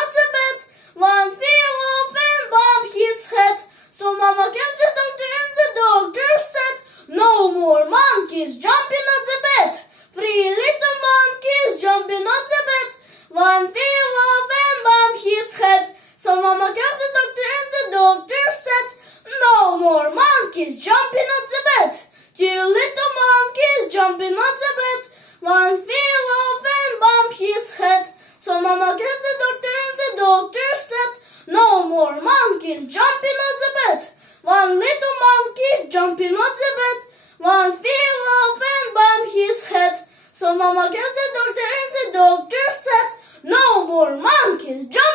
on the bed. One fell off and bumped his head. So Mama called the doctor and the doctor said, no more monkeys jumping on the bed. 3 little monkeys jumping on the bed. One fell off and bumped his head. So Mama called the doctor and the doctor said, no more monkeys jumping on the bed. 2 little monkeys jumping on the bed. One fell off and bumped his head. So Mama called the doctor and the doctor said, no more monkeys jumping on the bed. 1 little monkey jumping on the bed. One fell off and bumped his head. So Mama called the doctor and the doctor said, no more monkeys jumping